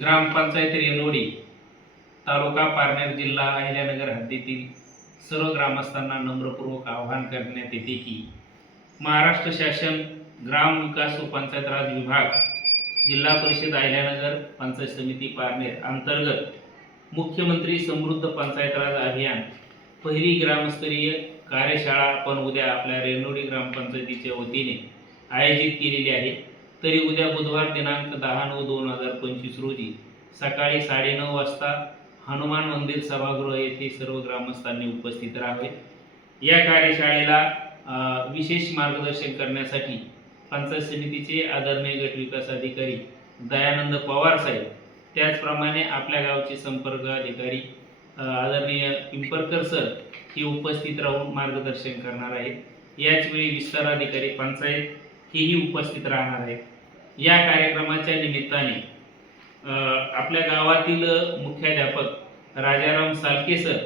ग्रामपंचायत रेनोडी तालुका पारनेर जिल्हा अहिल्यानगर हद्दीतील सर्व ग्रामस्थांना नम्रपूर्वक आवाहन करण्यात येते की महाराष्ट्र शासन ग्राम विकास व पंचायत राज विभाग जिल्हा परिषद अहिल्यानगर पंचायत समिती पारनेर अंतर्गत मुख्यमंत्री समृद्ध पंचायत राज अभियान पहिली ग्रामस्तरीय कार्यशाळा आपण उद्या आपल्या रेनोडी ग्रामपंचायतीच्या वतीने आयोजित केलेली आहे. तरी उद्या बुधवार दिनांक दहा नऊ दोन हजार पंचवीस रोजी सकाळी साडेनऊ वाजता हनुमान मंदिर सभागृह येथे सर्व ग्रामस्थांनी उपस्थित राहावे. या कार्यशाळेला विशेष मार्गदर्शन करण्यासाठी पंचायत समितीचे आदरणीय गट विकास अधिकारी दयानंद पवार साहेब त्याचप्रमाणे आपल्या गावचे संपर्क अधिकारी आदरणीय पिंपरकर सर हे उपस्थित राहून मार्गदर्शन करणार आहेत. याचवेळी विस्तार अधिकारी पंचायत हेही उपस्थित राहणार आहेत. या कार्यक्रमाच्या निमित्ताने आपल्या गावातील मुख्याध्यापक राजाराम सालके सर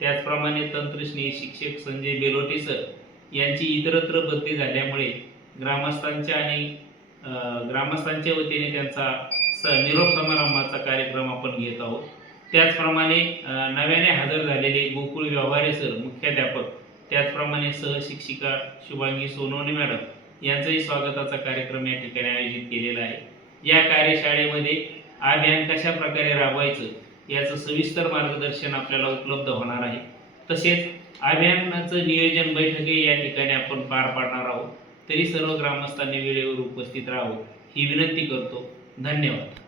त्याचप्रमाणे तंत्रस्नेही शिक्षक संजय बेलोटे सर यांची इतरत्र बदली झाल्यामुळे ग्रामस्थांच्या आणि ग्रामस्थांच्या वतीने त्यांचा स निरोप समारंभाचा कार्यक्रम आपण घेत आहोत. त्याचप्रमाणे नव्याने हजर झालेले गोकुळ व्यवहारे सर मुख्याध्यापक त्याचप्रमाणे सहशिक्षिका शुभांगी सोनवणे मॅडम यांचाही स्वागताचा कार्यक्रम या ठिकाणी आयोजित केलेला आहे. या कार्यशाळेमध्ये अभियान कशा प्रकारे राबवायचं याचं सविस्तर मार्गदर्शन आपल्याला उपलब्ध होणार आहे. तसेच अभियानाचं नियोजन बैठकही या ठिकाणी आपण पार पाडणार आहोत. तरी सर्व ग्रामस्थांनी वेळेवर उपस्थित राहावं ही विनंती करतो. धन्यवाद.